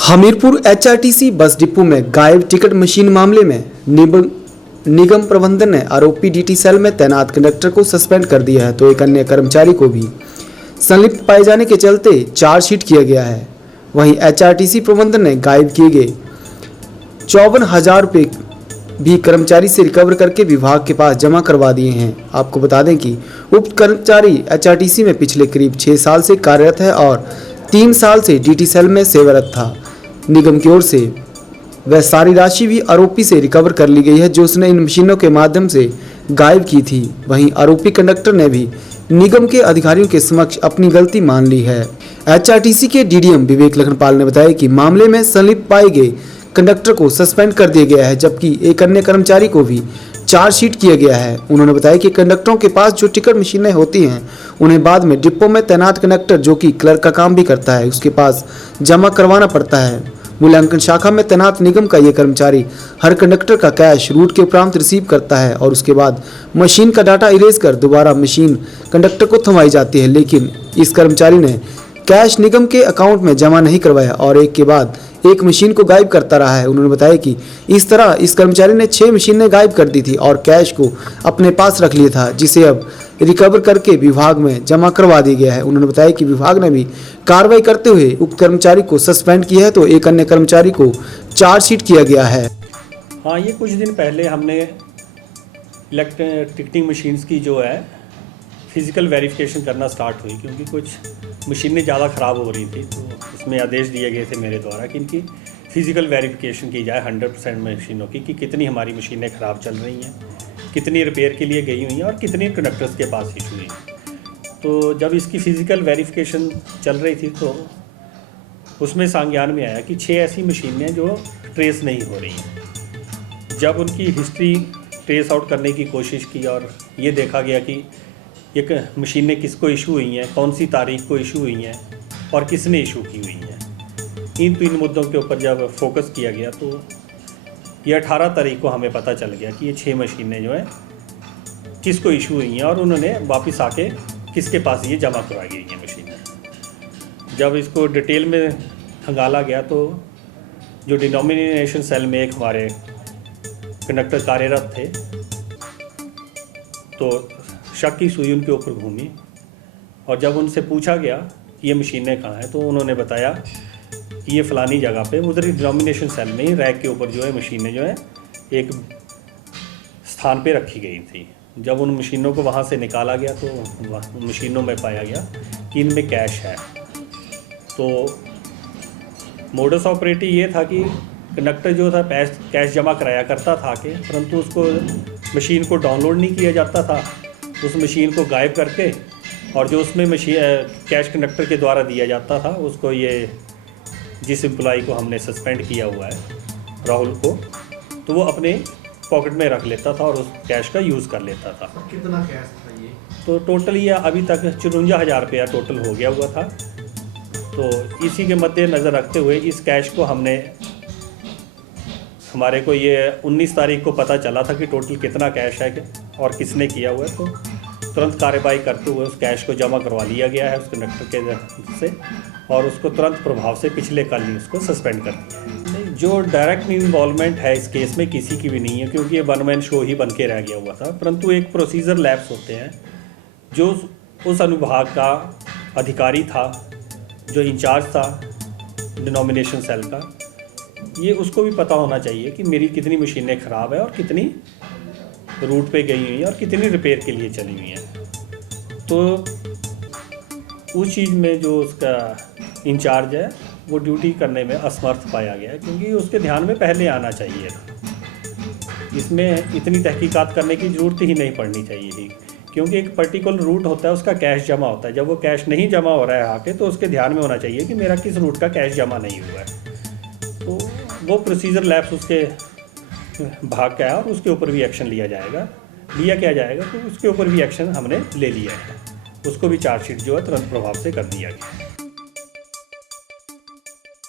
Hamirpur HRTC bus depot में गायब ticket machine मामले में निगम प्रबंधन ने आरोपी डीटी सेल में तैनात कंडक्टर को सस्पेंड कर दिया है, तो एक अन्य कर्मचारी को भी संलिप्त पाए जाने के चलते चार्जशीट किया गया है। वहीं एचआरटीसी प्रबंधन ने गायब किए गए 54,000 रुपये भी कर्मचारी से रिकवर करके विभाग के पास जमा करवा दिए हैं। आपको बता दें कि उक्त कर्मचारी एचआरटीसी में पिछले करीब 6 साल से कार्यरत है और 3 साल से डीटी सेल में सेवारत था। निगम की ओर से वह सारी राशि भी आरोपी से रिकवर कर ली गई है, जो उसने इन मशीनों के माध्यम से गायब की थी। वहीं आरोपी कंडक्टर ने भी निगम के अधिकारियों के समक्ष अपनी गलती मान ली है। एचआरटीसी के डीडीएम विवेक लखनपाल ने बताया कि मामले में संलिप्त पाए गए कंडक्टर को सस्पेंड कर दिया गया है, जबकि एक अन्य कर्मचारी को भी चार्जशीट किया गया है। उन्होंने बताया कि कंडक्टरों के पास जो टिकट मशीनें होती हैं उन्हें बाद में डिपो में तैनात कंडक्टर, जो कि क्लर्क का काम भी करता है, उसके पास जमा करवाना पड़ता है। मूल्यांकन शाखा में तैनात निगम का यह कर्मचारी हर कंडक्टर का कैश रूट के उपरांत रिसीव करता है और उसके बाद मशीन का डाटा इरेज कर दोबारा मशीन कंडक्टर को थमाई जाती है। लेकिन इस कर्मचारी ने कैश निगम के अकाउंट में जमा नहीं करवाया और एक के बाद एक मशीन को गायब करता रहा है। उन्होंने बताया कि इस तरह इस कर्मचारी ने 6 मशीनें गायब कर दी थी और कैश को अपने पास रख लिया था, जिसे अब रिकवर करके विभाग में जमा करवा दिया गया है। उन्होंने बताया कि विभाग ने भी कार्रवाई करते हुए उक्त कर्मचारी को सस्पेंड किया है, तो एक अन्य कर्मचारी को चार्जशीट किया गया है। हाँ, ये कुछ दिन पहले हमने टिकटिंग मशीन्स की जो है फिज़िकल वेरिफिकेशन करना स्टार्ट हुई, क्योंकि कुछ मशीनें ज़्यादा ख़राब हो रही थी। तो इसमें आदेश दिए गए थे मेरे द्वारा कि इनकी फ़िज़िकल वेरिफिकेशन की जाए 100% मशीनों की, कि कितनी हमारी मशीनें ख़राब चल रही हैं, कितनी रिपेयर के लिए गई हुई हैं और कितनी कंडक्टर्स के पास इशू हुई हैं। तो जब इसकी फ़िज़िकल वेरिफिकेशन चल रही थी तो उसमें संज्ञान में आया कि 6 ऐसी मशीनें जो ट्रेस नहीं हो रही हैं। जब उनकी हिस्ट्री ट्रेस आउट करने की कोशिश की और ये देखा गया कि ये मशीनें किसको इशू हुई हैं, कौन सी तारीख को इशू हुई हैं और किसने इशू की हुई हैं, इन 3 मुद्दों के ऊपर जब फोकस किया गया तो ये 18 तारीख को हमें पता चल गया कि ये 6 मशीनें जो हैं किसको इशू हुई हैं और उन्होंने वापस आके किसके पास ये जमा करवाई गई हैं मशीनें। जब इसको डिटेल में खंगाला गया तो जो डिनोमिनेशन सेल में एक हमारे कंडक्टर कार्यरत थे, तो शक की सुई उनके ऊपर घूमी और जब उनसे पूछा गया कि ये मशीनें कहाँ हैं, तो उन्होंने बताया कि ये फ़लानी जगह पे उधर ही डिनोमिनेशन सेल में ही रैक के ऊपर जो है मशीनें जो है एक स्थान पे रखी गई थी। जब उन मशीनों को वहाँ से निकाला गया तो मशीनों में पाया गया कि इनमें कैश है। तो मोडस ऑपरेटी ये था कि कंडक्टर जो था कैश जमा कराया करता था कि, परंतु उसको मशीन को डाउनलोड नहीं किया जाता था। उस मशीन को गायब करके और जो उसमें कैश कंडक्टर के द्वारा दिया जाता था उसको, ये जिस एम्प्लॉई को हमने सस्पेंड किया हुआ है राहुल को, तो वो अपने पॉकेट में रख लेता था और उस कैश का यूज़ कर लेता था। कितना कैश था ये? तो टोटल ये अभी तक 54,000 रुपया टोटल हो गया हुआ था। तो इसी के मद्देनज़र रखते हुए इस कैश को हमने, हमारे को ये 19 तारीख को पता चला था कि टोटल कितना कैश है और किसने किया हुआ है, तो तुरंत कार्रवाई करते हुए उस कैश को जमा करवा लिया गया है उस कंडक्टर के से और उसको तुरंत प्रभाव से पिछले कल ही उसको सस्पेंड कर दिया है। जो डायरेक्ट इन्वॉल्वमेंट है इस केस में किसी की भी नहीं है, क्योंकि ये वन मैन शो ही बन के रह गया हुआ था। परंतु एक प्रोसीजर लैप्स होते हैं जो उस अनुभाग का अधिकारी था, जो इंचार्ज था डिनोमिनेशन सेल का, ये उसको भी पता होना चाहिए कि मेरी कितनी मशीनें ख़राब है और कितनी रूट पे गई हुई हैं और कितनी रिपेयर के लिए चली हुई हैं। तो उस चीज़ में जो उसका इंचार्ज है वो ड्यूटी करने में असमर्थ पाया गया, क्योंकि उसके ध्यान में पहले आना चाहिए था। इसमें इतनी तहकीकात करने की ज़रूरत ही नहीं पड़नी चाहिए थी, क्योंकि एक पर्टिकुलर रूट होता है, उसका कैश जमा होता है। जब वो कैश नहीं जमा हो रहा है आके, तो उसके ध्यान में होना चाहिए कि मेरा किस रूट का कैश जमा नहीं हुआ है। तो वो प्रोसीजर लैप्स उसके भाग का है और उसके ऊपर भी एक्शन लिया जाएगा। तो उसके ऊपर भी एक्शन हमने ले लिया है। उसको भी चार्जशीट जो है तुरंत प्रभाव से कर दिया गया है।